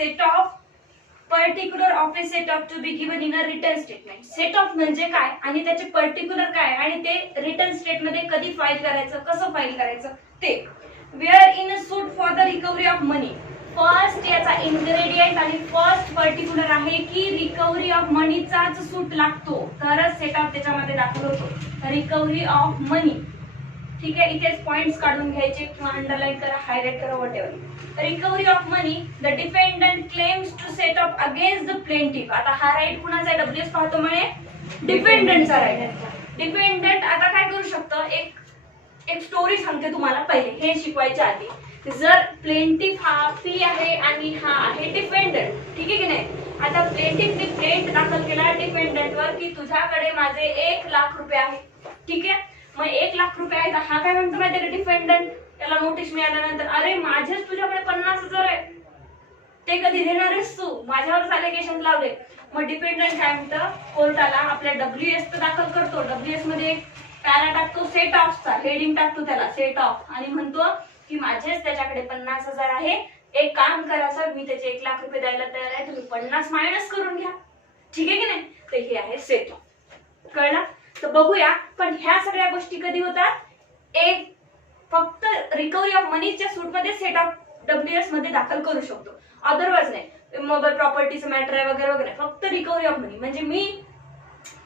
Set off particular of a set off to be given in a return statement. Set off म्हणजे काय आणि त्याचे particular काय आणि ते रिटर्न स्टेट मध्ये कधी फाईल करायचं, कसं फाईल करायचं ते. Where in a suit for the recovery of money. First याचा इन्ग्रेडियंट आणि फर्स्ट पर्टिक्युलर आहे की रिकव्हरी ऑफ मनीचाच सूट लागतो तरच सेट ऑफ त्याच्यामध्ये दाखल होतो. रिकव्हरी ऑफ मनी. ठीक आहे, इथेच पॉइंट्स काढून घ्यायचे किंवा अंडरलाईन करा, हायलाइट करा, whatever. Recovery of money the defendant claims to set off against the plaintiff. आता हा राईट कुणाचा आहे, डब्ल्यूएस पाहतो म्हणे डिपेंडंटचा राईट. डिपेंडंट आता काय करू शकतं, एक स्टोरी सांगते तुम्हाला पहिले हे शिकवायच्या आधी. जर प्लेंटिफ हा पी आहे आणि हा आहे डिपेंडंट, ठीक आहे की नाही. आता प्लेंटिफने प्लेंट दाखल केला डिपेंडंट वर की तुझ्याकडे माझे 1 लाख रुपये आहेत, ठीक आहे. मग 1 लाख रुपये आहेत, हा काय म्हणतो माहिती का डिपेंडंट, त्याला नोटीस मिळाल्यानंतर अरे माझेच तुझ्याकडे 50,000 आहे, ते कधी देणार आहेस तू, माझ्यावरच अलिगेशन लावले. मग डिपेंडंट काय म्हणतं कोर्टाला आपल्या डब्ल्यूएस दाखल करतो. डब्ल्यूएस मध्ये पॅरा टाकतो सेट ऑफचा, हेडिंग टाकतो त्याला सेट ऑफ आणि म्हणतो की माझेच त्याच्याकडे 50,000 आहे, एक काम करा सर मी त्याचे 1 लाख रुपये द्यायला तयार आहे, तुम्ही 50 मायनस करून घ्या, ठीक आहे की नाही. तर हे आहे सेट ऑफ. कळलं. तर बघूया पण ह्या सगळ्या गोष्टी कधी होतात, एक फक्त रिकव्हरी ऑफ मनीच्या सूटमध्ये सेट ऑफ डब्ल्यूएस मध्ये दाखल करू शकतो, अदरवाइज नाही. मोबाईल प्रॉपर्टीचं मॅटर आहे वगैरे वगैरे, फक्त रिकव्हरी ऑफ मनी म्हणजे मी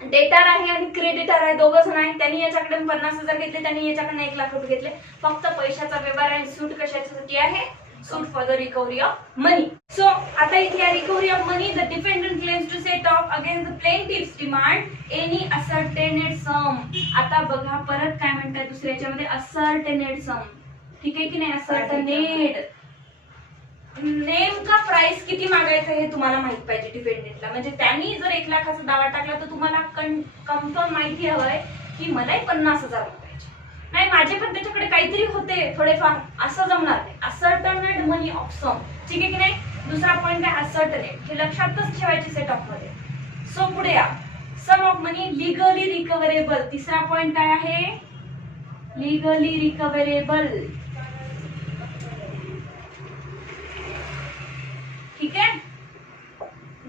डेटार आहे आणि क्रेडिटर आहे, दोघं जण आहे, त्यांनी याच्याकडे 50,000 घेतले, त्यांनी याच्याकडे 1 लाख रुपये घेतले, फक्त पैशाचा व्यवहार आहे. सूट कशासाठी आहे, suit for the recovery of money. So आता इथे आहे recovery of money the defendant claims to set off against the plaintiff's demand any ascertained sum. आता बघा परत काय म्हणतात दुसऱ्याच्यामध्ये असर्टेनेड सम, ठीक आहे की नाही. असर्टेनेड नेमका प्राइस किती मागायचं हे तुम्हाला माहित पाहिजे डिपेंडंटला. म्हणजे त्यांनी जर 1 लाखाचा दावा टाकला तर तुम्हाला कन्फर्म माहिती हवंय की मलाही 50,000 पाहिजे, नाही माझे पण त्याच्याकडे काहीतरी होते थोडेफार, असं जमणार नाही. असर्टनेड मनी ऑफ सम, ठीक आहे की नाही. दुसरा पॉइंट काय असर्टनेड, हे लक्षातच ठेवायचे सेट ऑफ मध्ये. सो पुढे या सम ऑफ मनी लिगली रिकव्हरेबल. तिसरा पॉइंट काय आहे, लिगली रिकव्हरेबल, ठीक आहे.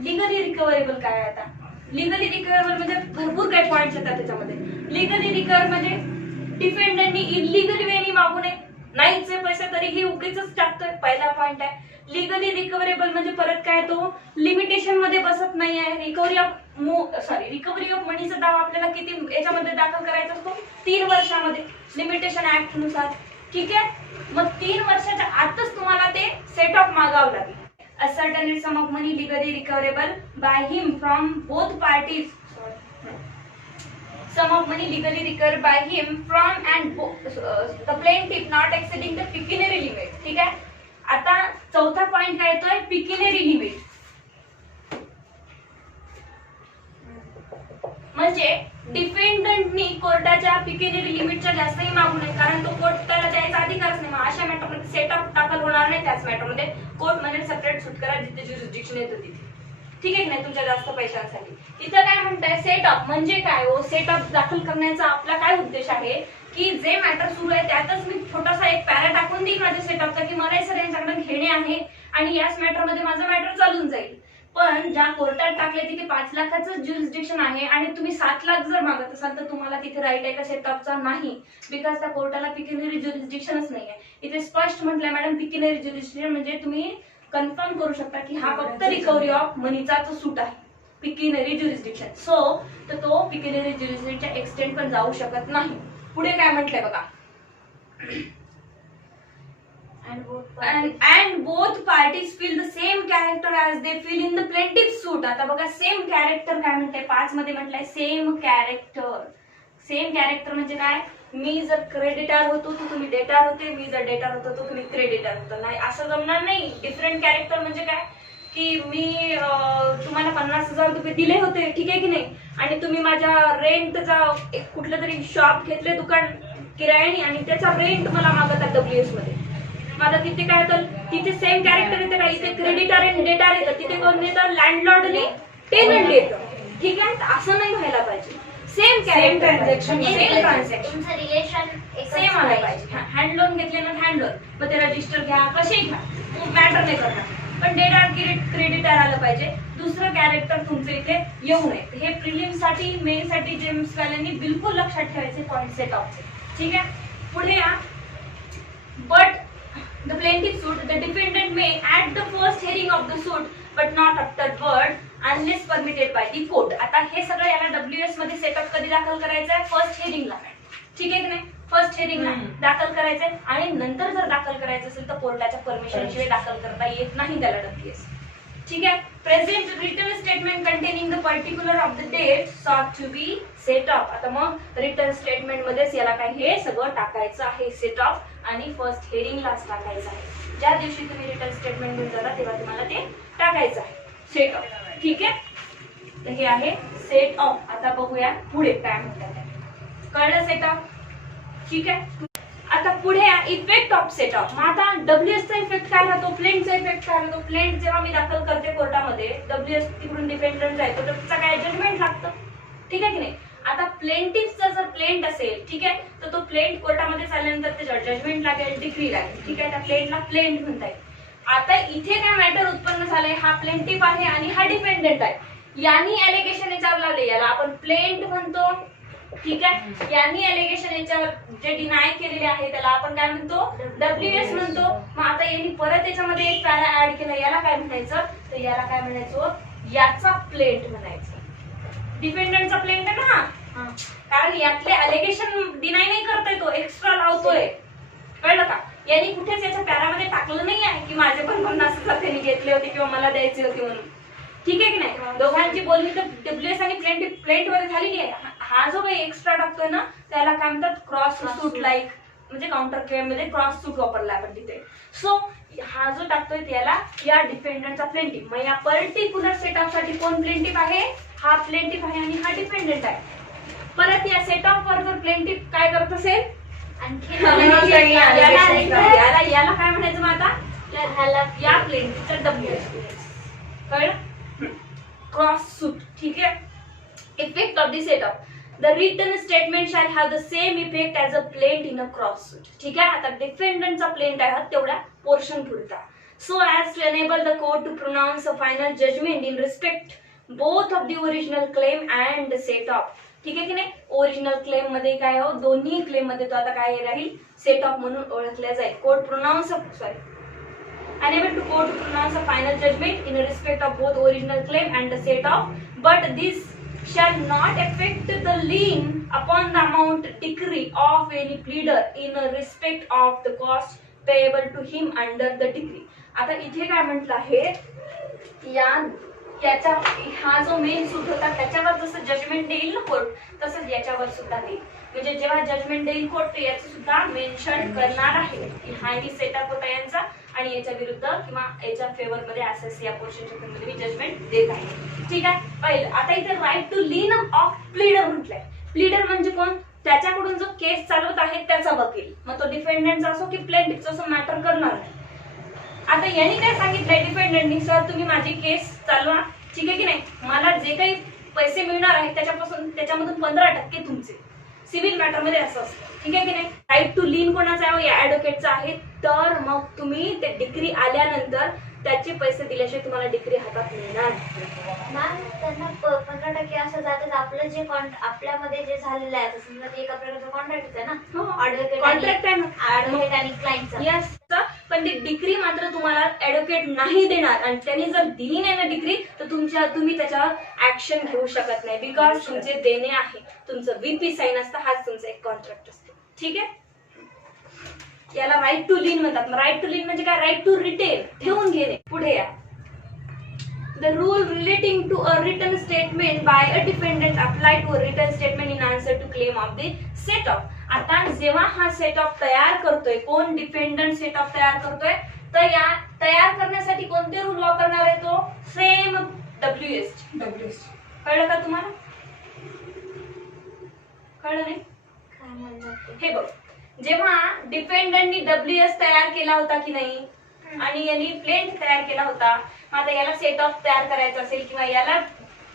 लिगली रिकव्हरेबल काय आहे, आता लिगली रिकव्हरेबल म्हणजे भरपूर काही पॉइंट्स येतात त्याच्यामध्ये. लिगली रिकव्हर म्हणजे डिपेंडंटनी इलिगल वेनी मागू नये, नाहीचे पैसे तरीही उगीच टाकतोय, पहिला पॉइंट आहे. लिगली रिकव्हरेबल म्हणजे परत काय, तो लिमिटेशन मध्ये बसत नाही आहे. रिकव्हरी ऑफ मनीचा दावा आपल्याला किती याच्यामध्ये दाखल करायचा असतो, 3 वर्षामध्ये लिमिटेशन ऍक्ट नुसार, ठीक आहे. मग 3 वर्षाच्या आतच तुम्हाला ते सेट ऑफ मागावं लागेल. Ascertained sum of money legally recoverable by him from both parties. Sum of money legally recovered by him from and the plaintiff not exceeding the pecuniary limit. ठीक आहे. आता चौथा पॉइंट काय येतोय, पिक्युनरी लिमिट. म्हणजे डिपेंडंटनी कोर्टाच्या पिक्युनरी लिमिटच्या जास्तही मागू नये, कारण तो कोर्ट त्याला द्यायचा अधिकारच नाही. मग अशा मॅटरमध्ये सेट ऑफ दाखल होणार नाही. त्याच मॅटरमध्ये कोर्ट म्हणजे सेपरेट सूट करा जिथे जुरिस्डिक्शन येतं तिथे, ठीक आहे की नाही, तुमच्या जास्त पैशांसाठी. इथं काय म्हणताय सेट ऑफ म्हणजे काय हो, सेट ऑफ दाखल करण्याचा आपला काय उद्देश आहे की जे मॅटर सुरू आहे त्यातच मी छोटासा एक पॅरा टाकून देईन माझ्या सेटअपचा की मला सर यांच्याकडे घेणे आहे आणि याच मॅटरमध्ये माझं मॅटर चालून जाईल. पण ज्या कोर्टात टाकले तिथे 5 लाखाचं ज्युरिस्डिक्शन आहे आणि तुम्ही 7 लाख जर मागत असाल तर तुम्हाला तिथे राईट आहे का सेटअपचा, नाही. बिकॉज त्या कोर्टाला पिक्युनरी ज्युरिस्डिक्शनच नाही आहे. इथे स्पष्ट म्हटलंय मॅडम पिक्युनरी ज्युरिस्डिक्शन म्हणजे तुम्ही कन्फर्म करू शकता की हा फक्त रिकव्हरी ऑफ मनीचाच सूट आहे, पिक्युनरी ज्युरिस्डिक्शन. सो तर तो पिक्युनरी ज्युरिस्डिक्शनच्या एक्सटेंड पण जाऊ शकत नाही. पुढे काय म्हटलंय बघा, and both parties feel the same character as they feel in the plaintiff's suit. आता बघा सेम कॅरेक्टर काय म्हणते, 5 मध्ये म्हटलंय सेम कॅरेक्टर. सेम कॅरेक्टर म्हणजे काय, मी जर क्रेडिटर होतो तर तुम्ही डेटार होते, मी जर डेटार होतो तर तुम्ही क्रेडिटर होता, नाही असं जमणार नाही. डिफरंट कॅरेक्टर म्हणजे काय की मी तुम्हाला 50,000 रुपये दिले होते, ठीक आहे की नाही, आणि तुम्ही माझ्या रेंटचा एक कुठलं तरी शॉप घेतले दुकान किरायाने आणि त्याचा रेंट मला मागतात डब्ल्यूएस मध्ये. माझा तिथे काय होतं, तिथे सेम कॅरेक्टर येतं का, इथे क्रेडिटर आणि डेटार येतं, तिथे कोण येतं लँडलॉर्ड आणि टेनंट येतं, ठीक आहे. असं नाही व्हायला पाहिजे. सेम ट्रान्झॅक्शन रिलेशन सेम आलं पाहिजे. हँड लोन घेतले ना हँड लोन, मग ते रजिस्टर घ्या कसे घ्या मॅटर नाही करणार, पण डेट आर क्रेडिटर आलं पाहिजे, दुसरं कॅरेक्टर तुमचं इथे येऊ नये. हे प्रिलिम साठी मेन साठी जेम्स वाल्यांनी बिलकुल लक्षात ठेवायचे पॉइंट सेट ऑफचे. ठीक आहे, पुढे या. But the plaintiff suit, the defendant may at the first hearing of the suit but not afterward unless permitted by the court. आता हे सगळं याला WS मध्ये सेटअप कधी दाखल करायचं आहे? फर्स्ट हिअरिंगला. ठीक आहे की नाही? फर्स्ट हिअरिंगला दाखल करायचंय आणि नंतर जर दाखल करायचं असेल तर कोर्टाच्या परमिशन शिवाय दाखल करता येत नाही त्याला WS. ठीक आहे. Present return statement containing the particular of the debt sought to be set off. आता मग रिटर्न स्टेटमेंट मध्येच याला काय हे सगळं टाकायचं आहे सेट ऑफ, आणि फर्स्ट हिअरिंगलाच टाकायचं आहे. ज्या दिवशी तुम्ही रिटर्न स्टेटमेंट घेऊन जाता तेव्हा तुम्हाला ते टाकायचं आहे सेट ऑफ. ठीक आहे, तर हे आहे सेट ऑफ. आता बघूया पुढे काय म्हणतात. कळलं सेट ऑफ? ठीक आहे. आता पुढे इफेक्ट ऑफ सेट ऑफ. मग आता WS चा इफेक्ट काय राहतो, प्लेंटचा इफेक्ट काय राहतो. प्लेंट जेव्हा मी दाखल करते कोर्टामध्ये, WS तिकडून डिफेंडंट जायतो तर त्याचा काय जजमेंट लागतं. ठीक आहे की नाही? आता प्लेंटिफचा जर प्लेंट असेल, ठीक आहे, तर तो प्लेंट कोर्टामध्ये चालल्यानंतर त्याच्यावर जजमेंट लागेल, डिक्री लागेल. ठीक आहे, त्या प्लेंटला प्लेंट म्हणता येईल. आता इथे काय मॅटर उत्पन्न झालंय, हा प्लेंटिफ आहे आणि हा डिफेंडंट आहे. यांनी एलिगेशन याच्यावर लावले, याला आपण प्लेंट म्हणतो. ठीक आहे, यांनी एलिगेशन याच्यावर जे डिनाय केलेले आहे त्याला आपण काय म्हणतो, WS म्हणतो. मग आता यांनी परत याच्यामध्ये एक पॅरा ऍड केला, याला काय म्हणायचं, तर याला काय म्हणायचो, याचा प्लेंट म्हणायचं. डिफेंडंटचा प्लेंट आहे ना हा, कारण यातले अलिगेशन डिनाय नाही करतोय, तो एक्स्ट्रा लावतोय. कळलं का? यांनी कुठेच याच्या पॅरामध्ये टाकलं नाही आहे की माझे पण 50 त्यांनी घेतले होते किंवा मला द्यायचे होते म्हणून. ठीक आहे की नाही? दोघांची बोलणी तर WS आणि प्लेंट मध्ये झालेली आहे. हा जो काही एक्स्ट्रा टाकतोय ना त्याला काय म्हणतात, क्रॉस सूट लाईक, म्हणजे काउंटर क्लेम मध्ये क्रॉस सूट वापरला आपण तिथे. सो हा जो टाकतोय त्याला या डिफेंडंटचा प्लेंटिफ. मग या पर्टिक्युलर सेट ऑफ साठी कोण प्लेंटिफ आहे, हा प्लेंटिफ आहे आणि हा डिफेंडंट आहे. परत या सेट ऑफ वर जर प्लेंटिफ काय करत असेल, आणखी याला काय म्हणायचं मग आता, या प्लेंटिफचा WS. कळलं? क्रॉस सूट. ठीक आहे. Effect of the set of. The written statement shall have the same effect as a plaint in a cross suit. ठीक आहे. आता डिफेंडंटचा प्लेंट आहे तेवढ्या पोर्शन पुरता. So as to enable the court to pronounce a final judgment in respect both of the original claim and the set off. ठीक आहे की नाही? ओरिजिनल क्लेम मध्ये काय हो, दोन्ही क्लेम मध्ये तो आता काय राहील, सेट ऑफ म्हणून ओळखल्या जाईल. Court pronounce unable to court to pronounce a final judgment in respect of both original claim and the set off, but this shall not affect the lien upon the amount decree of any pleader in respect of the cost payable to him under the decree. आता इथे काय म्हटलं आहे, याचा हा जो main सूट होता त्याच्यावर जसं जजमेंट देईल ना कोर्ट, तसंच याच्यावर सुद्धा देईल. म्हणजे जेव्हा जजमेंट देईल कोर्ट याचं सुद्धा मेन्शन करणार आहे की हा ही सेटअप होता यांचा आणि याच्या विरुद्ध किंवा याच्या फेवर मध्ये असेस या पोर्शनच्या मध्ये मी जजमेंट देत आहे. ठीक आहे. पहिलं आता इथे right to lien of pleader म्हटलंय. प्लीडर म्हणजे कोण, त्याच्याकडून जो केस चालवत आहे त्याचा वकील. मग तो डिफेंडंटचा असो की प्लेंटिफचा असो मॅटर करणार नाही. आता यांनी काय सांगितलंय डिफेंडंटनी, सर तुम्ही माझी केस चालवा. ठीक आहे की नाही? मला जे काही पैसे मिळणार आहेत त्याच्यामधून 15% तुमचे. सिव्हिल मॅटर मध्ये असं असतं. ठीक आहे की नाही? राईट टू लीन कोणाचा आहे, या ऍडव्होकेटचा आहे. तर मग तुम्ही ते डिग्री आल्यानंतर त्याचे पैसे दिल्याशिवाय तुम्हाला डिग्री हातात मिळणार. मॅम त्यांना 15% असं जातं. आपलं जे आपल्यामध्ये जे झालेलं आहे समजा ते एका प्रकारचं कॉन्ट्रॅक्ट आहे ना, कॉन्ट्रॅक्ट आहे ना ऍडव्होकेट आणि क्लायंटचा. यस, पण ती डिग्री मात्र तुम्हाला ऍडव्होकेट नाही देणार आणि त्यांनी जर दिली नाही ना डिग्री तर तुम्ही त्याच्यावर ऍक्शन घेऊ शकत नाही. बिकॉज तुमचे देणे आहे, तुमचं VP साईन असतं, हाच तुमचा एक कॉन्ट्रॅक्ट असतो. ठीक आहे. याला राईट टू लीन म्हणतात. राईट टू लीन म्हणजे काय, राईट टू रिटेन, ठेवून घेणे. पुढे या. The rule relating to a written statement by a defendant apply to a written statement in answer to claim of the set off. आता जेव्हा हा सेट ऑफ तयार करतोय, कोण डिफेंडंट सेट ऑफ तयार करतोय, तर या तयार करण्यासाठी कोणते रूल वापरणार आहे, तो सेम WS. कळलं का तुम्हाला? कळलं नाही? हे बघ, जेव्हा डिफेंडंटनी WS तयार केला होता की नाही आणि यांनी प्लेंट तयार केला होता, मग आता याला सेट ऑफ तयार करायचा असेल किंवा याला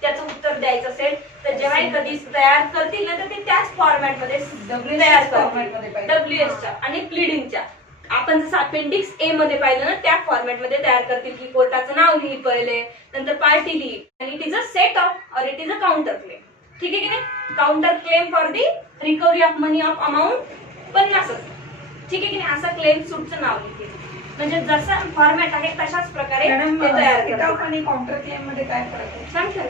त्याचं उत्तर द्यायचं असेल तर जेव्हा कधी तयार करतील ना तर ते त्याच फॉर्मॅट मध्ये तयार करतील WS च्या आणि प्लीडिंगच्या. आपण जसं अपेंडिक्स ए मध्ये पाहिलं ना त्या फॉर्मॅटमध्ये तयार करतील की कोर्टाचं नाव लिही पहिले, नंतर पार्टी लिही, आणि it is a set off or it is a counter claim. ठीक आहे की नाही. Counter claim for the recovery of money of amount 50,000. ठीक आहे की नाही. असं क्लेम सूटचं नाव लिहिते. म्हणजे जसं फॉर्मॅट आहे तशाच प्रकारे ते तयार करतात. आणि काउंटर क्लेम मध्ये काय फरक आहे? सांगतो.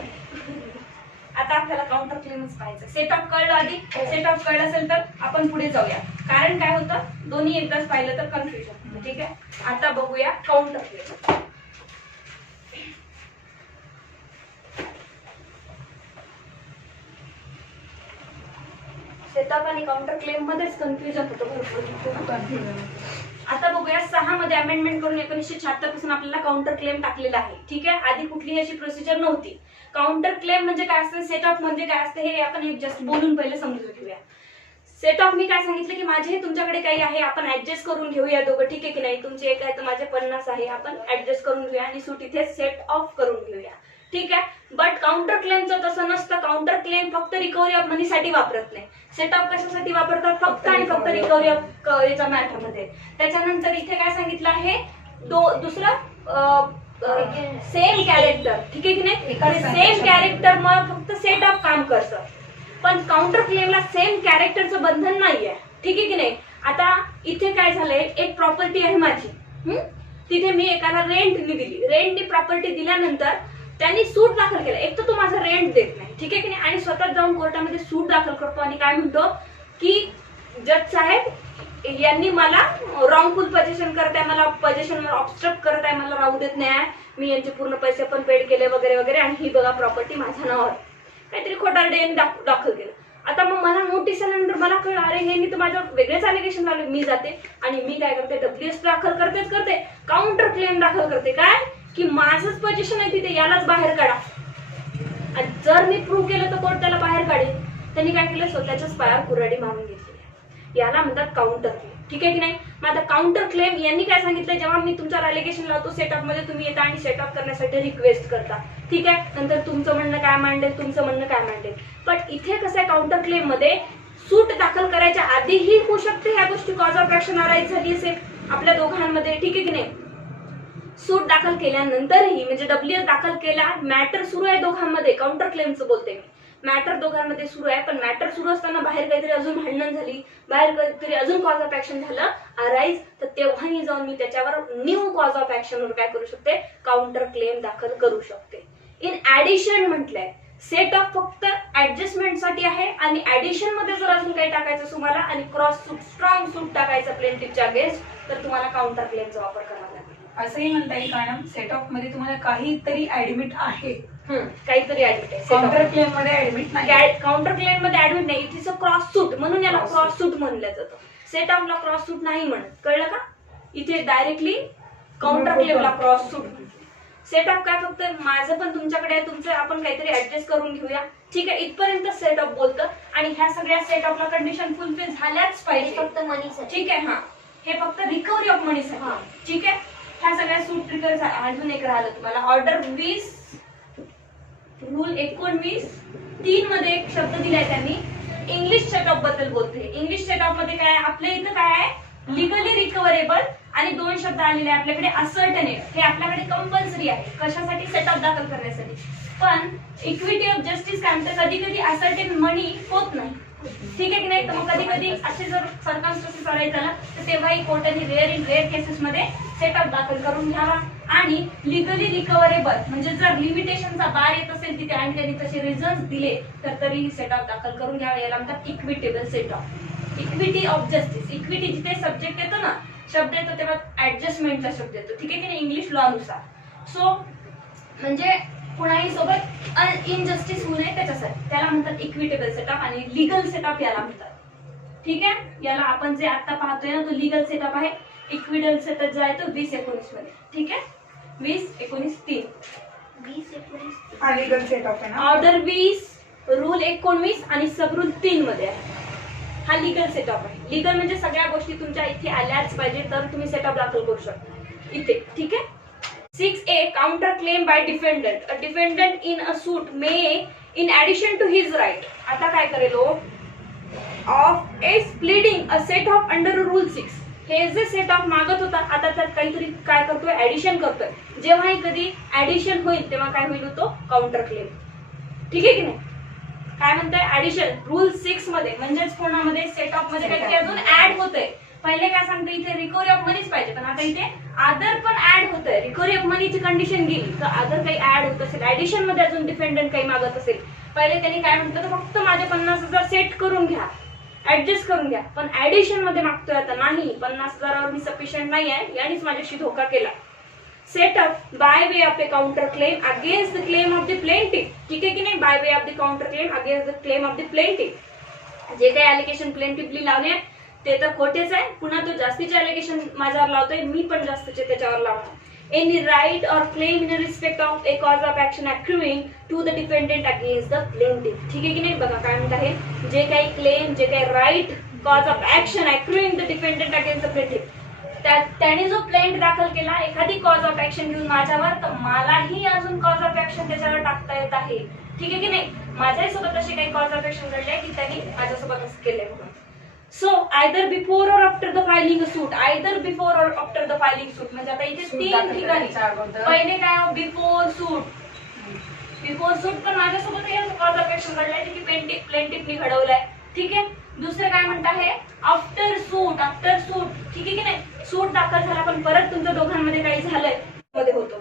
आता आपल्याला काउंटर क्लेमच पाहायचं. सेट ऑफ कळलं आधी. सेट ऑफ कळलं असेल तर आपण पुढे जाऊया. कारण काय होतं, दोन्ही एकदाच पाहिलं तर कन्फ्युजन होतं. ठीक आहे. आता बघूया काउंटर क्लेम. सेट ऑफ आणि काउंटर क्लेम मध्येच कन्फ्युजन होतं भरपूर. आता बघूया 6 मध्ये अमेंडमेंट करून 1976 पासून आपल्याला काउंटर क्लेम टाकलेला आहे. ठीक आहे. आधी कुठलीही अशी प्रोसिजर नव्हती. काउंटर क्लेम म्हणजे काय असतं, सेट ऑफ म्हणजे काय असतं, हे आपण एक जस्ट बोलून पहिले समजून घेऊया. सेट ऑफ मी काय सांगितलं की माझे हे तुमच्याकडे काही आहे, आपण ऍडजस्ट करून घेऊया दोघं. ठीक आहे की नाही. तुमचे एक आहे तर माझे 50 आहे, आपण ऍडजस्ट करून घेऊया आणि सूट इथे सेट ऑफ करून घेऊया. ठीक आहे. बट काउंटर क्लेमचं तसं नसतं. काउंटर क्लेम फक्त रिकव्हरी ऑफ मनीसाठी वापरत नाही. सेट ऑफ कशासाठी वापरतात, फक्त आणि फक्त रिकव्हरी ऑफ याच्या मॅटरमध्ये. त्याच्यानंतर इथे काय सांगितलं आहे, दुसरं सेम कॅरेक्टर. ठीक आहे की नाही. सेम कॅरेक्टर मग फक्त सेट ऑफ काम करतं. पण काउंटर क्लेमला सेम कॅरेक्टरचं बंधन नाहीये. ठीक आहे की नाही. आता इथे काय झालंय, एक प्रॉपर्टी आहे माझी, तिथे मी एकाला रेंटनी दिली. रेंटनी प्रॉपर्टी दिल्यानंतर त्यांनी सूट दाखल केला. एक तर तो माझा रेंट देत नाही. ठीक आहे की नाही. आणि स्वतः जाऊन कोर्टामध्ये सूट दाखल करतो आणि काय म्हणतो की जज साहेब यांनी मला रॉंगफुल पोझिशन करताय, मला पोझिशनवर ऑब्स्ट्रक्ट करत आहे, मला राहू देत नाही, मी यांचे पूर्ण पैसे पण पेड केले वगैरे वगैरे, आणि ही बघा प्रॉपर्टी माझ्या नावावर. काहीतरी खोटारडे दाखल केलं. आता मग मला नोटीस आल्यानंतर मला कळलं, अरे हे तर माझ्यावर वेगळेच अलिगेशन लावले. मी जाते आणि मी काय करते, WS दाखल करते, काउंटर क्लेम दाखल करते. काय की माझंच पोझिशन आहे तिथे, यालाच बाहेर काढा. आणि जर मी प्रूव्ह केलं तर कोर्ट त्याला बाहेर काढेल. त्यांनी काय केलं, स्वतःच्याच पायावर कुऱ्हाडी मारून घेतली. याला म्हणतात काउंटर क्लेम. ठीक आहे की नाही. मग आता काउंटर क्लेम यांनी काय सांगितलं, जेव्हा मी तुमच्यावर अलिगेशन लावतो सेट ऑफ मध्ये, तुम्ही येता आणि सेट ऑफ करण्यासाठी रिक्वेस्ट करता. ठीक आहे. नंतर तुमचं म्हणणं काय मांडेल. पण इथे कसं आहे, काउंटर क्लेम मध्ये सूट दाखल करायच्या आधीही होऊ शकते ह्या गोष्टी, कॉज ऑफ ऍक्शन अराईज झाली असेल आपल्या दोघांमध्ये. ठीक आहे की नाही. सूट दाखल केल्यानंतरही म्हणजे WS दाखल केला, मॅटर सुरू आहे दोघांमध्ये. काउंटर क्लेमचं बोलते मी. मॅटर दोघांमध्ये सुरू आहे, पण मॅटर सुरू असताना बाहेर काहीतरी अजून भांडण झाली, बाहेर काहीतरी अजून कॉज ऑफ ऍक्शन झालं अराईज, तर तेव्हाही जाऊन मी त्याच्यावर न्यू कॉज ऑफ ऍक्शनवर काय करू शकते, काउंटर क्लेम दाखल करू शकते. इन ऍडिशन म्हटलंय, सेट ऑफ फक्त ऍडजस्टमेंटसाठी आहे, आणि ऍडिशन मध्ये जर अजून काही टाकायचं तुम्हाला आणि क्रॉस सूट, स्ट्रॉंग सूट टाकायचं प्लेंटिफच्या अगेन्स्ट, तर तुम्हाला काउंटर क्लेमचा वापर करावा लागेल. असंही म्हणता येईल मॅडम, सेट ऑफ मध्ये तुम्हाला काहीतरी ऍडमिट आहे, काहीतरी ऍडमिट आहे. काउंटर क्लेम मध्ये ऍडमिट नाही. काउंटर क्लेम मध्ये ऍडमिट नाही. इट इज अ क्रॉस सूट, म्हणून याला क्रॉस सूट म्हणलं जातं. सेट ऑफला क्रॉस सूट नाही म्हणत, कळलं का. इथे डायरेक्टली काउंटर क्लेमला क्रॉस सूट. सेट ऑफ काय फक्त माझं पण तुमच्याकडे आहे, तुमचं आपण काहीतरी ऍडजस्ट करून घेऊया. ठीक आहे. इथपर्यंत सेट ऑफ बोलतं. आणि ह्या सगळ्या सेट ऑफला कंडिशन फुलफिल झाल्याच पाहिजे. फक्त मनीसाठी. ठीक आहे. हे फक्त रिकव्हरी ऑफ मनीसाठी. ठीक आहे. ह्या सगळ्या सूट ट्रिगर. अजून एक राहिलं तुम्हाला, ऑर्डर 20 रूल 19(3) मध्ये एक शब्द दिलाय त्यांनी, इंग्लिश सेट ऑफ बद्दल बोलते. इंग्लिश सेट ऑफ मध्ये काय, आपल्या इथं काय आहे, लिगली रिकव्हरेबल, आणि 2 शब्द आलेले आहे आपल्याकडे, असर्टनेट. हे आपल्याकडे कंपल्सरी आहे. कशासाठी, सेट ऑफ दाखल करण्यासाठी. पण इक्विटी ऑफ जस्टिस काय म्हणतं, कधी कधी असर्टेन मनी होत नाही. ठीक आहे की नाही. तर मग कधी कधी असे जर सर्कमस्टन्सेस अराईज झाला तर तेव्हाही कोर्टाने इन रेअर केसेस मध्ये सेट ऑफ दाखल करून घ्यावा. आणि लिगली रिकव्हरेबल म्हणजे जर लिमिटेशनचा बार येत असेल तिथे आणि त्यांनी तसे रिझन्स दिले तर तरी सेट ऑफ दाखल करून घ्यावा. याला म्हणतात equitable set of. Equity of justice. Equity जिथे सब्जेक्ट येतो ना, शब्द येतो, तेव्हा ऍडजस्टमेंटचा शब्द येतो. ठीक आहे की नाही, इंग्लिश लॉ नुसार. सो म्हणजे कुणाही सोबत इनजस्टिस होऊ नये त्याच्यासाठी त्याला म्हणतात इक्विटेबल सेटअप, आणि लिगल सेटअप याला म्हणतात. ठीक आहे. याला आपण जे आता पाहतोय ना तो लिगल सेटअप आहे. इक्विटेबल सेटअप जो आहे तो 2019 मध्ये. ठीक आहे. 2019(3). 2019 हा लीगल सेट ऑफ आहे ना. ऑर्डर 20 रूल 19 आणि सब रूल 3 मध्ये आहे. हा लिगल सेटअप आहे. लिगल म्हणजे सगळ्या गोष्टी तुमच्या इथे आल्याच पाहिजे तर तुम्ही सेटअप दाखल करू शकता इथे. ठीक आहे. 6A counter claim by defendant. A defendant in a suit may, in addition to his right, आता काय करेल, of is pleading a set of under rule 6. हे जे सेट ऑफ मागत होता आता त्यात काहीतरी काय करतोय, ऍडिशन करतोय. जेव्हाही कधी ऍडिशन होईल तेव्हा काय होईल तो काउंटर क्लेम. ठीक आहे की नाही? काय म्हणताय ऍडिशन रूल 6 मध्ये म्हणजेच कोणामध्ये सेट ऑफ मध्ये काहीतरी अजून ऍड होतंय. पहिले काय सांगतो इथे रिकव्हरी ऑफ मनीच पाहिजे, पण आता इथे अदर पण ऍड होतंय. रिकव्हरी ऑफ मनीची कंडिशन गेली तर अदर काही ऍड होत असेल, ऍडिशन मध्ये अजून डिपेंडंट काही मागत असेल. पहिले त्यांनी काय म्हटलं तर फक्त माझे 50,000 सेट करून घ्या, ऍडजस्ट करून घ्या, पण ऍडिशन मध्ये मागतोय आता नाही, 50,000वर मी सफिशियंट नाही आहे, यानेच माझ्याशी धोका केला. Set up by way of a counter claim against the claim of the plaintiff. ठीक आहे की नाही? By way of the counter claim against the claim of the plaintiff. जे काही अलिगेशन प्लेंटिफली लावले ते तर खोटेच आहे, पुन्हा तो जास्तीचे अलिगेशन माझ्यावर लावतोय, मी पण जास्तीचे त्याच्यावर लावणार. Any right or claim in respect of a cause of action accruing to the defendant against the plaintiff. ठीक आहे की नाही? बघा काय म्हणत आहे, जे काही क्लेम, जे काही right, cause of action accruing the defendant against the plaintiff, त्याने जो प्लेंट दाखल केला एखादी कॉज ऑफ ऍक्शन घेऊन माझ्यावर, तर मलाही अजून कॉज ऑफ ऍक्शन त्याच्यावर टाकता येत आहे. ठीक आहे की नाही? माझ्याही सोबत अशी काही कॉज ऑफ ऍक्शन घडले की त्यांनी माझ्यासोबत असं केलंय म्हणून. So either before or after the filing a suit, either before or after the filing suit. म्हणजे आता इथे 3 ठिकाणी. पहिले काय बिफोर सूट, बिफोर सूट पण माझ्यासोबत कॉज ऑफ ऍक्शन घडलाय की प्लेंटिफनी घडवलाय. ठीक आहे. दुसरं काय म्हणत आहे आफ्टर सूट, आफ्टर सूट. ठीक आहे की नाही? सूट दाखल झाला पण परत तुमच्या दोघांमध्ये काही झालंय मध्ये होतो.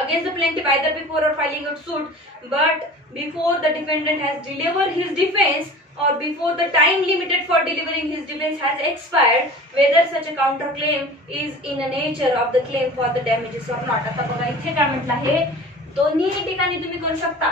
Against the plaintiff either before or filing a suit, but before the defendant has delivered his defense or before the time limited for delivering his defense has expired, whether such a counterclaim is in the nature of the claim for the damages or not. आता बघा इथे काय म्हटलं आहे, दोन्ही ठिकाणी तुम्ही करू शकता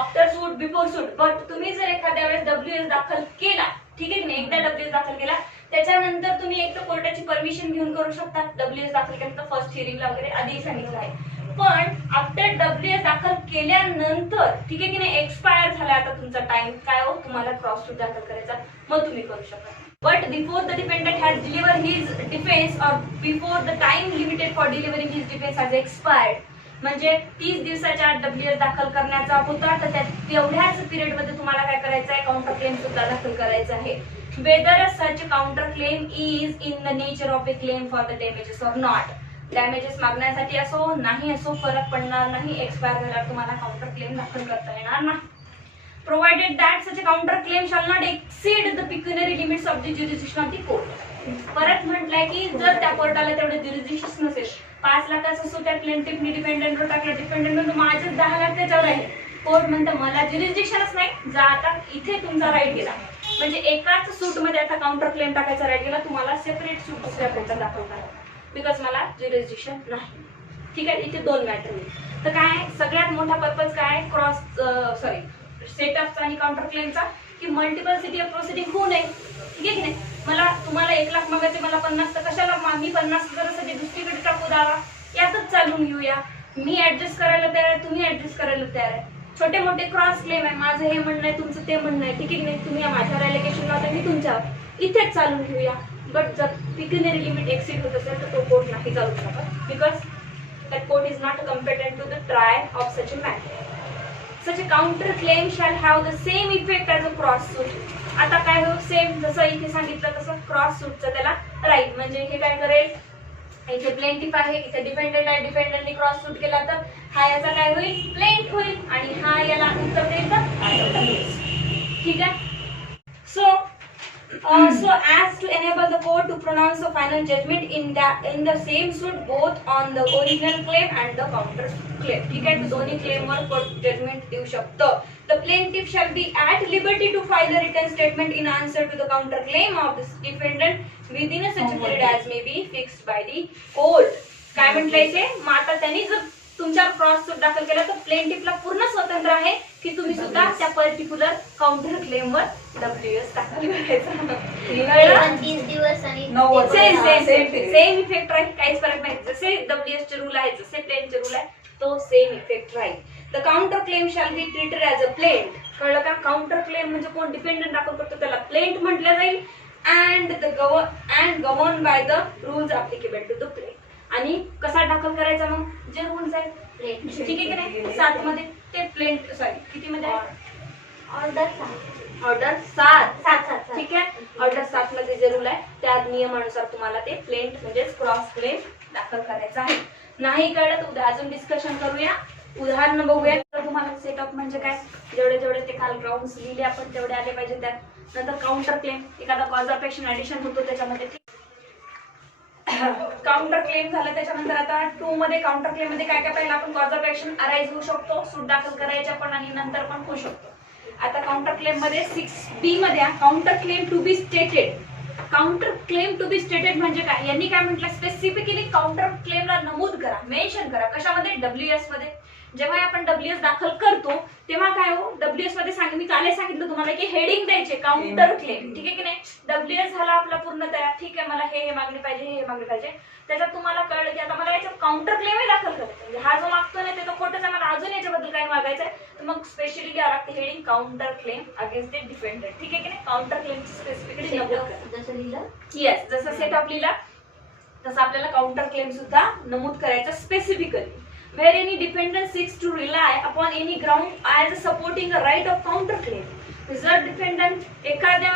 after suit, before suit. But तुम्ही जर एखाद्या वेळेस WS दाखल केला, ठीक आहे की नाही, एकदा WS दाखल केला त्याच्यानंतर तुम्ही एक तर कोर्टाची परमिशन घेऊन करू शकता. WS दाखल केल्यानंतर फर्स्ट हिअरिंगला वगैरे आधी सांगितलं आहे. पण आफ्टर WS दाखल केल्यानंतर, ठीक आहे की नाही, एक्सपायर झाला आता तुमचा टाइम, काय हो तुम्हाला क्रॉस सूट दाखल करायचा, मग तुम्ही करू शकता. But before the defendant has deliver his defence or before the time limited for delivering his defence has expired, म्हणजे 30 दिवसाच्या आत WS दाखल करण्याचा होता, तर त्या तेवढ्याच पिरियड मध्ये तुम्हाला काय करायचं आहे, काउंटर क्लेम सुद्धा दाखल करायचा आहे. Whether such counter claim is in the nature of a claim for the damages or not. Damages मागण्यासाठी असो नाही असो फरक पडणार नाही, एक्सपायर झाल्यावर तुम्हाला काउंटर क्लेम दाखल करता येणार नाही. Provided that such counter claim shall not exceed the pecuniary limits of the jurisdiction of the court. परत म्हटलंय की जर त्या कोर्टाला तेवढं ज्युरिडिक्शन नसेल, 5 लाखाचं सूट त्या प्लेंटिफनी डिपेंडंटवर टाकलं, डिपेंडंट म्हणतो माझेच 10 लाख त्याच्यावर आहे, कोर्ट म्हणतं मला ज्युरिडिक्शनच नाही, जा आता इथे तुमचा राईट गेला. म्हणजे एकाच सूट मध्ये आता काउंटर क्लेम टाकायचा राईट गेला, तुम्हाला सेपरेट सूट दुसऱ्या कोर्टात दाखल करा, बिकॉज मला ज्युरिडिक्शन नाही. ठीक आहे. इथे 2 मॅटर आहे. तर काय सगळ्यात मोठा पर्पज काय सेटअपचा आणि काउंटर क्लेमचा, की मल्टिपल सिटी ऑफ प्रोसिडिंग होऊ नये. ठीक आहे की नाही? मला तुम्हाला 1 लाख मागायचे, मला 50, तर कशाला मी 50,000साठी दुसरीकडे टाकू द्यावा, यातच चालून घेऊया. मी ऍडजस्ट करायला तयार आहे, तुम्ही ऍडजस्ट करायला तयार आहे. छोटे मोठे क्रॉस क्लेम आहे, माझं हे म्हणणं आहे, तुमचं ते म्हणणं आहे, ठीक आहे की नाही, तुम्ही माझ्यावर एलिगेशन लावता, मी तुमच्यावर, इथेच चालून घेऊया. बट जर पिक्युनरी लिमिट एक्सीड होत असेल तर तो कोर्ट नाही चालू शकत, because that court is not competent to the try of such a matter. Such a counter claim shall have the same effect as a cross suit. आता काय हो, सेम जसं इथे सांगितलं तसं क्रॉस सूटचं त्याला राईट. म्हणजे हे काय करेल, इथे प्लेंटिफ आहे, इथे डिपेंडेंट आहे, डिपेंडेंटने क्रॉस सूट केला तर हा याचा काय होईल, प्लेंट होईल, आणि हा याला उत्तर देईल तर. ठीक आहे. So as to enable the court to pronounce a final judgment in the same suit both on the original claim and the counter claim. ठीक आहे. दोन्ही क्लेम वर कोर्ट जजमेंट देऊ शकतं. The plaintiff shall be at liberty to file a written statement in answer to the counter claim of the defendant within a such period as may be fixed by the court. काय म्हटलंय इथे, मग आता त्यांनी जर तुमच्यावर cross सूट दाखल केला तर प्लेंटिफला पूर्ण स्वतंत्र आहे की तुम्ही सुद्धा त्या पर्टिक्युलर काउंटर क्लेम वर WS दाखल करायचा. 30 दिवस आणि सेम इफेक्ट राहील, काहीच फरक नाही. जसे WS चे रूल आहे, जसे प्लेंटचे रूल आहे, तो सेम इफेक्ट राहील. The counter claim shall be treated as a plaint. कळलं का? काउंटर क्लेम म्हणजे कोण डिपेंडंट दाखल करतो त्याला प्लेंट म्हटलं जाईल. And govern by the rules applicable to the plaint. आणि कसा दाखल करायचा, मग जे रूल्स आहेत, ठीक आहे की नाही, 7 मध्ये ते प्लेंट, सॉरी किती मध्ये, ऑर्डर ऑर्डर 7. 7. ठीक आहे. ऑर्डर 7 मध्ये जे रूल आहे त्या नियमानुसार तुम्हाला ते प्लेंट म्हणजेच क्रॉस क्लेम दाखल करायचा आहे. नाही कळलं तर उद्या अजून डिस्कशन करूया, उदाहरण बघूया. तर तुम्हाला सेट ऑफ म्हणजे काय, जेवढे जेवढे ते काल ग्राउंड्स लिहिले आपण तेवढे आले पाहिजे त्यात. नंतर काउंटर क्लेम, एखादा कॉज ऑफ ऍक्शन ऍडिशन होतो त्याच्यामध्ये. काउंटर क्लेम झालं. त्याच्यानंतर आता 2 मध्ये काउंटर क्लेम मध्ये काय काय पाहिलं आपण, कॉज ऑफ ऍक्शन अराईज होऊ शकतो, सूट दाखल करायच्या पण आणि नंतर पण होऊ शकतो. आता काउंटर क्लेम मध्ये 6B मध्ये counter claim to be stated. Counter claim to be stated म्हणजे काय, यांनी काय म्हटलं, स्पेसिफिकली काउंटर क्लेमला नमूद करा, मेन्शन करा. कशामध्ये, WS मध्ये. जेव्हा आपण WS दाखल करतो तेव्हा काय हो, WS मध्ये मी काल सांगितलं तुम्हाला की हेडिंग द्यायचे काउंटर क्लेम. ठीक आहे की नाही. WS झाला आपला पूर्ण तयार. ठीक आहे, मला हे मागणी पाहिजे, हे मागणी पाहिजे. त्याच्यात तुम्हाला कळलं की आता मला याच्यात काउंटर क्लेमही दाखल करायचं. म्हणजे हा जो मागतो नाही ते तो खोटंच आहे, मला अजून याच्याबद्दल काय मागायचं आहे, तर मग स्पेशली घ्यावं लागते heading counter claim against the defender. ठीक आहे की नाही. काउंटर क्लेमची स्पेसिफिकली नमूद करा. जसं लिहिलं, येस, जसं सेट ऑफ लिहिला तसं आपल्याला काउंटर क्लेम सुद्धा नमूद करायचं specifically. Where any defendant seeks to rely upon any ground as supporting a right of counter claim. जर डिफेंडंट एखाद्या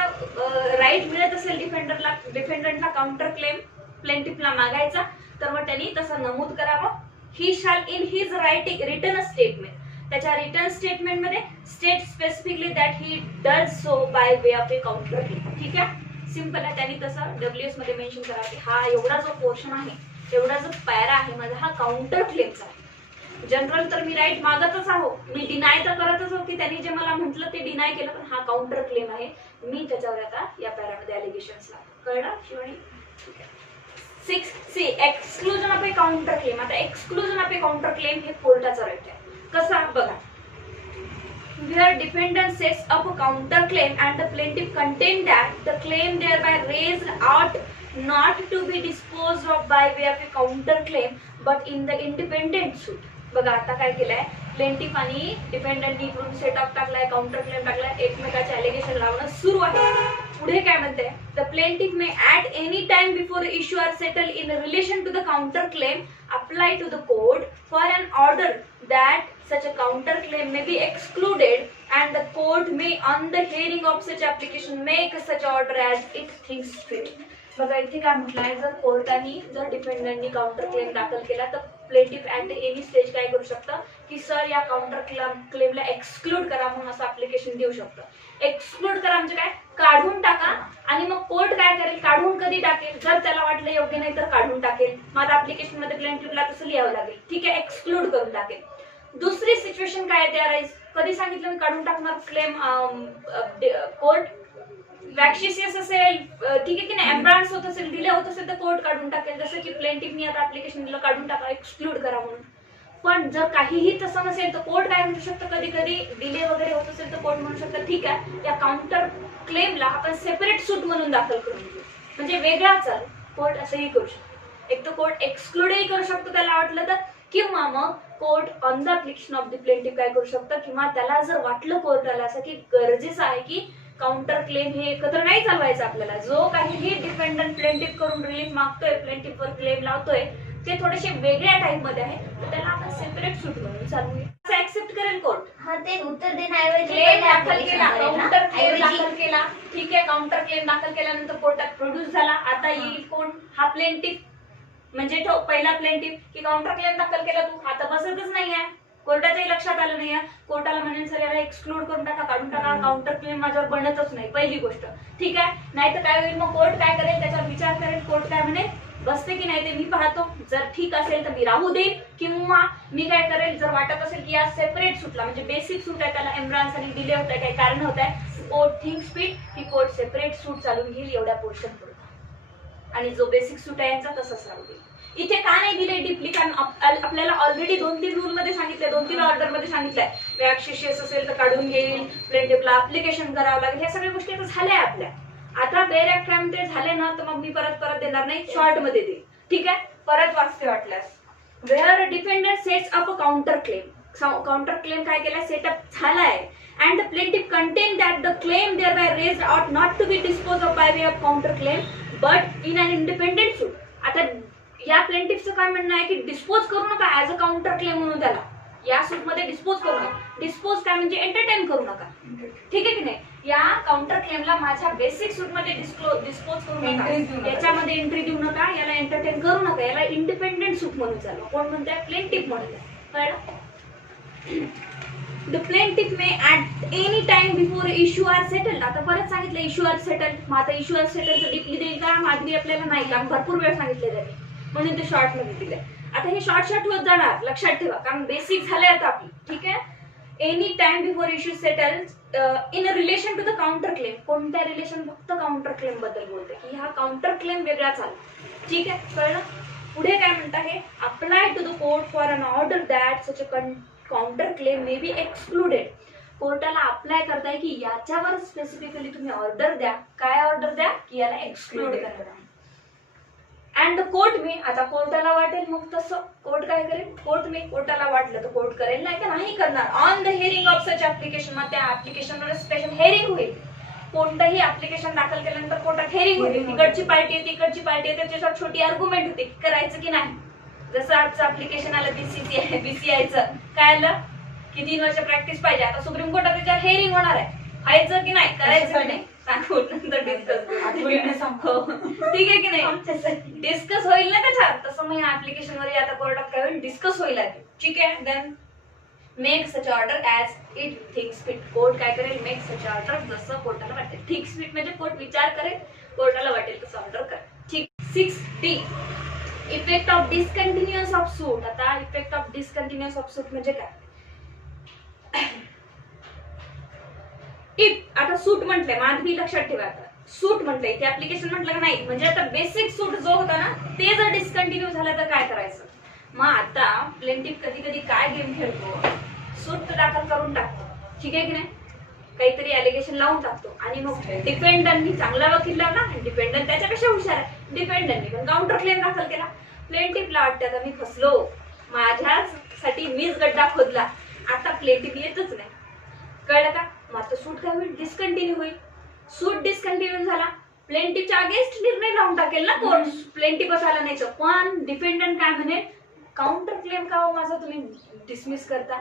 राईट मिळत असेल डिफेंडंटला काउंटर क्लेम प्लेंटिफला मागायचा, तर मग त्यांनी तसं नमूद करावं. ही शाल in his writing return statement, त्याच्या रिटर्न स्टेटमेंट मध्ये state specifically that he does so by way of a counter claim. ठीक आहे, सिंपल आहे. त्यांनी तसं WS मध्ये मेन्शन करा की हा एवढा जो पोर्शन आहे, एवढा जो पॅरा आहे माझा, हा काउंटर क्लेमचा आहे. जनरल तर मी राईट मागतच आहो, मी डिनाय तर करतच आहो की त्यांनी जे मला म्हटलं ते डिनाय केलं, पण हा काउंटर क्लेम आहे. मी त्याच्यावर आता या पॅरामध्ये अलिगेशन्स लावतो. कळलं Shivani? 6C exclusion of a counter claim. आता exclusion of a counter claim हे कोर्टाचा राईट आहे. कसा बघा, where defendant sets up a counter claim and the plaintiff contend that the claim thereby raised ought not to be disposed of by way of a counter claim but in the independent suit. बघा आता काय केलंय, plaintiff आणि डिफेंडंटनी इकडून set off टाकलाय, counter claim टाकलाय, एकमेकाचे अलिगेशन लावणं सुरू आहे. पुढे काय म्हणते, the plaintiff may at any time before issue are settle in relation to the counter claim apply to the court for an order that such a counter claim may be excluded and the court may on the hearing of such application make such order as it thinks fit. बघा इथे काय म्हटलंय, जर कोर्टाने जर डिफेंडंटनी counter claim दाखल केला तर प्लेंटिफ ऍट एनी स्टेज काय करू शकतं की सर या काउंटर क्लेमला एक्सक्लूड करा म्हणून असं ऍप्लिकेशन देऊ शकतं. एक्सक्लूड करा म्हणजे काय, काढून टाका. आणि मग कोर्ट काय करेल, काढून कधी टाकेल, जर त्याला वाटलं योग्य नाही तर काढून टाकेल. माझ्या ऍप्लिकेशन मध्ये प्लेंटिफला तसं लिहावं लागेल. ठीक आहे, एक्सक्लूड करून टाकेल. दुसरी सिच्युएशन काय आहे, अराईज कधी सांगितलं मी काढून टाकणार क्लेम, कोर्ट वॅक्शिशियस असेल, ठीक आहे की नाही, एम्ब्रान्स होत असेल, डिले होत असेल तर कोर्ट काढून टाकेल. जसं की प्लेंटिफनी आता ऍप्लिकेशन दिलं काढून टाका, एक्सक्लूड करा म्हणून. पण जर काहीही तसं नसेल तर कोर्ट काय म्हणू शकतं, कधी कधी डिले वगैरे होत असेल तर कोर्ट म्हणू शकतं ठीक आहे, या काउंटर क्लेमला आपण सेपरेट सूट म्हणून दाखल करून घेऊ, म्हणजे वेगळा चाल. कोर्ट असंही करू शकतो. एक तर कोर्ट एक्सक्लूडही करू शकतो त्याला वाटलं तर, किंवा मग court on the application of the plaintiff काय करू शकतं, किंवा त्याला जर वाटलं कोर्टाला असं की गरजेचं आहे की काउंटर क्लेम हे एकत्र नाही चालवायचं आपल्याला, जो काहीही डिफेंडंट प्लेंटिफ करून रिलीफ मागतोय, प्लेंटिफवर क्लेम लावतोय, ते थोडेसे वेगळ्या टाइप मध्ये आहे, तर त्याला आपण सेपरेट सूट म्हणून चालवूया. असं ऍक्सेप्ट करेल कोर्ट. हा ते उत्तर देण्याऐवजी क्लेम दाखल केला, काउंटर क्लेम दाखल केला, ठीक आहे, काउंटर क्लेम दाखल केल्यानंतर कोर्टात प्रोड्यूस झाला. आता येईल कोण, हा प्लेंटिफ, म्हणजे पहिला प्लेंटिफ की काउंटर क्लेम दाखल केला तू, आता बसतच नाहीये, कोर्टाच्याही लक्षात आलं नाहीये. कोर्टाला म्हणेल सर याला एक्सक्लूड करून टाका, काढून टाका, काउंटर क्लेम माझ्यावर बनतच नाही, पहिली गोष्ट. ठीक आहे, नाही तर काय होईल, मग कोर्ट काय करेल, त्याच्यावर विचार करेल. कोर्ट काय म्हणेल, बसते की नाही ते मी पाहतो, जर ठीक असेल तर मी राहू देईल, किंवा मी काय करेल, जर वाटत असेल की या सेपरेट सूटला, म्हणजे बेसिक सूट आहे, त्याला एम्ब्रान्स आणि डिले होत आहे, काही कारण होत आहे, कोर्ट थिंक्स फिट की कोर्ट सेपरेट सूट चालून घेईल एवढ्या पोर्शन पुरता, आणि जो बेसिक सूट आहे यांचा तसंच राहू देईल. इथे का नाही दिले डीपली, कारण आपल्याला ऑलरेडी 2-3 रूल मध्ये सांगितलंय, 2-3 ऑर्डर मध्ये सांगितलंय, वॅक्शिशियस असेल तर काढून घेईल, प्लेंटिफला ऍप्लिकेशन करावं लागेल, ह्या सगळ्या गोष्टी आता झाल्या आपल्या. आता बेरॅक्राम ते झाले ना, तर मग मी परत देणार नाही, शॉर्ट मध्ये देईल. ठीक आहे, परत वाचते वाटल्यास. Where defendant sets up a counter claim, counter claim काय केलाय, सेटअप झालाय, and the plaintiff contend that the claim thereby raised ought not to be disposed of by way of counter claim but in an independent suit. आता या प्लेंटिफचं काय म्हणणं आहे की dispose करू नका ऍज अ काउंटर क्लेम म्हणून त्याला, या सूटमध्ये डिस्पोज करू नका. डिस्पोज काय म्हणजे एंटरटेन करू नका. ठीक आहे की नाही. या काउंटर क्लेमला माझ्या बेसिक सूटमध्ये डिस्पोज करू Entries देऊ नका, नका. याच्यामध्ये एंट्री देऊ नका, याला एंटरटेन करू नका, याला इंडिपेंडेंट सूट म्हणून चालवा. कोण म्हणताय? प्लेंटिफ म्हणताय. कळलं? The plaintiff may at any time before issue are settled. आता परत सांगितलं इश्यू आर सेटल्ड. मग आता इश्यू आर सेटल्ड डीपली देईल का? मागणी आपल्याला नाही का? भरपूर वेळ सांगितले त्यांनी, म्हणून ते शॉर्ट मध्ये दिलंय. आता हे शॉर्ट होत जाणार, लक्षात ठेवा, कारण बेसिक झालंय आता आपली. ठीक आहे. Any time before issue settled in relation to the counter claim. कोणत्या रिलेशन? फक्त काउंटर क्लेम बद्दल बोलते की हा काउंटर क्लेम वेगळा चालेल. ठीक आहे, कळलं? पुढे काय म्हणता हे? Apply to the court for an order that such a counter claim may be excluded. कोर्टाला अप्लाय करताय की याच्यावर स्पेसिफिकली तुम्ही ऑर्डर द्या. काय ऑर्डर द्या? की याला एक्सक्लूड करा. अँड कोर्ट मे, आता कोर्टाला वाटेल मग तसं कोर्ट काय करेल? कोर्टाला वाटलं तर कोर्ट करेल, नाही तर नाही करणार. On the hearing of such application, मग त्या ऍप्लिकेशनवर स्पेशल हेअरिंग होईल. कोणतंही ऍप्लिकेशन दाखल केल्यानंतर कोर्टात हेअरिंग होईल. तिकडची पार्टी आहे, तिकडची पार्टी आहे, त्याच्यावर छोटी आर्ग्युमेंट होते करायचं की नाही. जसं आजचं ऍप्लिकेशन आलं बीसीआयचं, काय आलं की 3 वर्ष प्रॅक्टिस पाहिजे. आता सुप्रीम कोर्टात त्याच्यावर हेअरिंग होणार आहे. व्हायचं की नाही, करायचं की नाही सांगू नंतर डिस्कस. हो ठीक आहे की नाही, डिस्कस होईल ना त्याच्यात. तसं मग ऍप्लिकेशन वर आता कोर्टात काय होईल? डिस्कस होईल आधी. ठीक आहे. Then make such order as it thinks fit. Court काय करेल? मेक सच ऑर्डर, जसं कोर्टाला वाटेल. थिंक्स फिट म्हणजे कोर्ट विचार करेल, कोर्टाला वाटेल तसं ऑर्डर करेल. ठीक. 6D effect of discontinuous of suit. आता effect of discontinuous of suit म्हणजे काय? इफ आता सूट म्हटलंय, माधवी लक्षात ठेवा. आता सूट म्हटलंय की ऍप्लिकेशन म्हटलं का नाही, म्हणजे आता बेसिक सूट जो होता ना ते जर डिस्कंटिन्यू झाला तर काय करायचं? मग आता प्लेंटिफ कधी कधी काय गेम खेळतो? सूट दाखल करून टाकतो. ठीक आहे की नाही, काहीतरी ॲलिगेशन लावून टाकतो आणि मग डिफेंडंटनी चांगला वकील लावला आणि डिफेंडंट त्याच्यापेक्षा हुशार आहे, डिफेंडंटनी पण काउंटर क्लेम दाखल केला. प्लेंटिफला वाटतं आता मी फसलो, माझ्यासाठी मीच गड्डा खोदला, आता प्लेंटिफ येतच नाही. कळलं का? मग आता सूट काय होईल? डिस्कंटिन्यू होईल. सूट डिस्कंटिन्यू झाला, प्लेंटिफच्या अगेन्स्ट निर्णय लावून टाकेल ना कोर्ट. प्लेंटिफच आला नाही तर पण डिफेंडंट काय म्हणे? काउंटर क्लेम का हो माझा तुम्ही डिसमिस करता?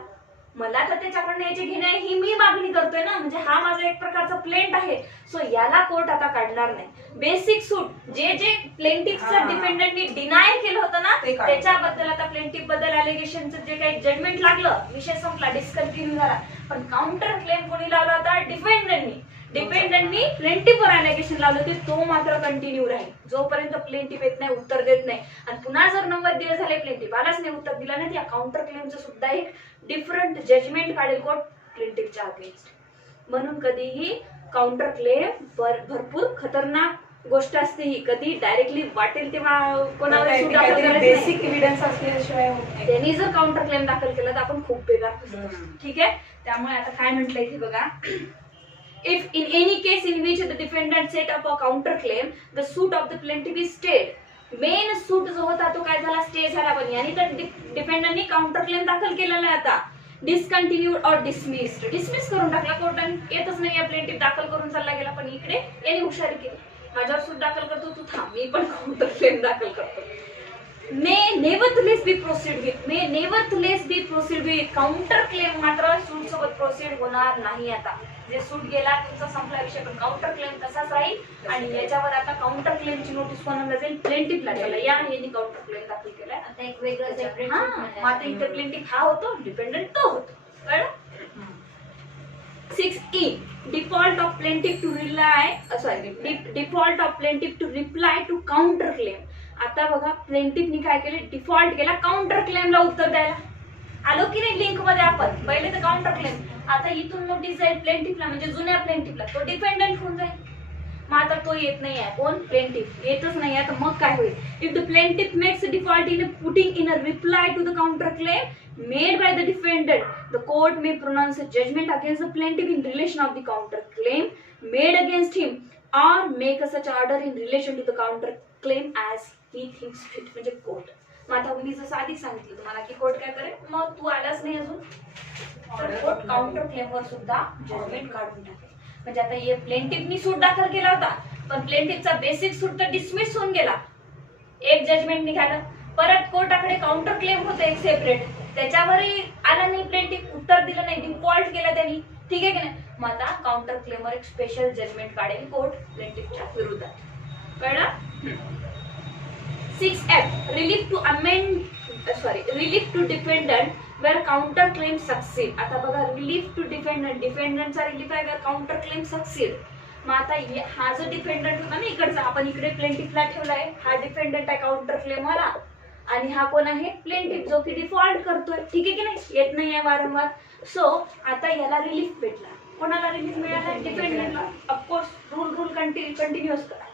मला तर त्याच्याकडनं याची घेणे ही मी मागणी करतोय ना, म्हणजे हा माझा एक प्रकारचा प्लेंट आहे. सो याला कोर्ट आता काढणार नाही. बेसिक सूट जे जे प्लेंटिफचं डिफेंडंटनी डिनाय केलं होतं ना त्याच्याबद्दल आता प्लेंटिफ बद्दल अलिगेशनचं जे काही जजमेंट लागलं, विषय संपला, डिस्कंटिन्यू झाला. पण काउंटर क्लेम कोणी लावला होता? डिफेंडंटनी. डिफेंडंटनी प्लेंटिफवर अलिगेशन लावलं होते, तो मात्र कंटिन्यू राहील जोपर्यंत प्लेंटिफ येत नाही, उत्तर देत नाही. आणि पुन्हा जर 90 दिवस झाले प्लेंटिफ आलाच नाही, उत्तर दिला नाही, त्या काउंटर क्लेमचं सुद्धा एक डिफरंट जजमेंट काढेल कोर्ट प्लेंटिफच्या अगेन्स्ट. म्हणून कधीही काउंटर क्लेम भरपूर खतरनाक गोष्ट असते. ही कधी डायरेक्टली वाटेल तेव्हा कोणावर सूट दाखल करायचं नाही. बेसिक एव्हिडन्स असल्याशिवाय होत नाही. त्यांनी जर काउंटर क्लेम दाखल केला तर आपण खूप बेकार फसतो. ठीक आहे. त्यामुळे आता काय म्हटलंय इथे बघा, if in any case in which the defendant set up a counter claim the suit of the plaintiff is stayed. Main suit जो होता तो काय झाला? स्टे झाला. पण याने तर डिफेंडंटनी काउंटर क्लेम दाखल केलेला आहे, आता डिसकंटिन्यूड और डिसमिस्ड, डिसमिस करून टाकला कोर्टाने. येतच नाही या प्लेंटिफ दाखल करून चालला गेला. पण इकडे याने हुशारी केली, माझ्यावर सूट दाखल करतो तू थांब, मी पण काउंटर क्लेम दाखल करतो. May nevertheless be proceed with counter claim मात्र सूट सोबत प्रोसीड होणार नाही. आता जे सूट गेला तुमचा संपला विषय, पण काउंटर क्लेम तसाच राहील. आणि याच्यावर आता काउंटर क्लेमची नोटीस कोणाला जाईल? प्लेंटिफला जाईल. या यांनी काउंटर क्लेम दाखल केलाय, आता एक वेगळं सेपरेट. मग आता इथे प्लेंटिफ हा होतो, डिपेंडंट तो होतो. कळलं? 6E default of plaintiff to reply to counter claim. आता बघा प्लेंटिफनी काय केले? डिफॉल्ट केला काउंटर क्लेमला उत्तर द्यायला. आलो की नाही लिंक मध्ये आपण? पहिले तर काउंटर क्लेम, आता इथून नोटीस जाईल प्लेंटिफला, म्हणजे जुन्या प्लेंटिफला, तो डिपेंडंट होऊन जाईल. मग आता तो येत नाही आहे, कोण? प्लेंटिफ येतच नाही आहे. तर मग काय होईल? If the plaintiff makes default in putting in a reply to the counter claim made by the defendant, the court may pronounce a judgment against the plaintiff in relation of the counter claim made against him or make a such order in relation to the counter claim as he thinks fit. म्हणजे court. मग आता मी जसं आधी सांगितलं तुम्हाला की court काय करेल? मग तू आलाच नाही अजून तर कोर्ट काउंटर क्लेमवर सुद्धा जजमेंट काढून टाकेल. म्हणजे आता हे प्लेंटिफनी सूट दाखल केला होता, पण प्लेंटिफचा बेसिक सूट तर डिसमिस होऊन गेला. एक जजमेंट निघालं, परत कोर्टाकडे काउंटर क्लेम होतं एक सेपरेट, त्याच्यावरही आला नाही प्लेंटिफ, उत्तर दिलं नाही, डिफॉल्ट केला त्यांनी, ठीक आहे की नाही. मग आता काउंटर क्लेमवर एक स्पेशल जजमेंट काढेल कोर्ट प्लेंटिफच्या विरोधात. कळलं? 6F relief to defendant where counter claim succeed. आता बघा, रिलीफ टू डिफेंडंट, डिफेंडंटचा रिलीफ आहे वेअर काउंटर क्लेम सक्सीड. मग आता हा जो डिफेंडंट होता ना इकडचा, आपण इकडे प्लेंटिफला ठेवलाय, हा डिफेंडंट आहे काउंटर क्लेम वाला, आणि हा कोण आहे प्लेंटिफ जो की डिफॉल्ट करतोय, ठीक आहे की नाही, येत नाही आहे वारंवार. सो आता याला रिलीफ भेटला. कोणाला रिलीफ मिळाला? डिफेंडंटला. ऑफकोर्स रूल कंटिन्युअस करा.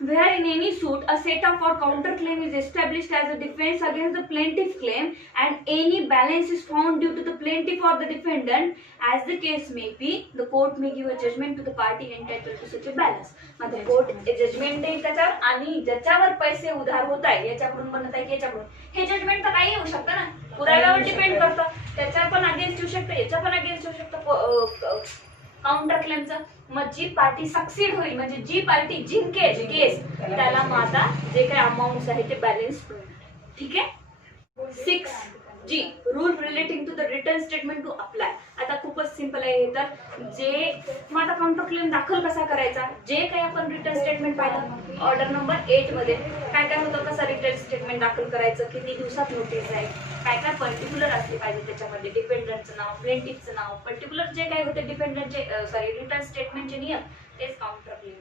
Where in any suit a set of or counter claim is established as a defense against the plaintiff claim and any balance is found due to the plaintiff or the defendant, as the case may be, the court may give a judgment to the party entitled to such a balance. म्हणजे court judgement देईल त्याच्यावर, आणि ज्याच्यावर पैसे उधार होत आहे, याच्याकडून बनत आहे याच्याकडून, हे जजमेंट तर काही येऊ शकतं ना, पुराव्यावर डिपेंड करतं. त्याच्या पण अगेन्स्ट येऊ शकतं, याच्या पण अगेन्स्ट येऊ शकतं काउंटर क्लेमचं. मग जी पार्टी सक्सीड होईल, म्हणजे जी पार्टी जिंकेल केस, त्याला मग आता जे काही अमाऊंट आहे ते बॅलन्स मिळणार. ठीक आहे. 6G rule relating to the return statement to apply. आता खूपच सिंपल आहे हे. तर जे मग आता काउंटर क्लेम दाखल कसा करायचा, जे काही आपण रिटर्न स्टेटमेंट पाहिलं ऑर्डर नंबर 8 मध्ये, काय काय होतं, कसं रिटर्न स्टेटमेंट दाखल करायचं, किती दिवसात नोटीस आहे, काय काय पर्टिक्युलर असले पाहिजे त्याच्यामध्ये, डिपेंडंटचं नाव, प्लेंटिफचं नाव, पर्टिक्युलर जे काही होते डिपेंडंटचे रिटर्न स्टेटमेंटचे नियम, तेच काउंटर क्लेम.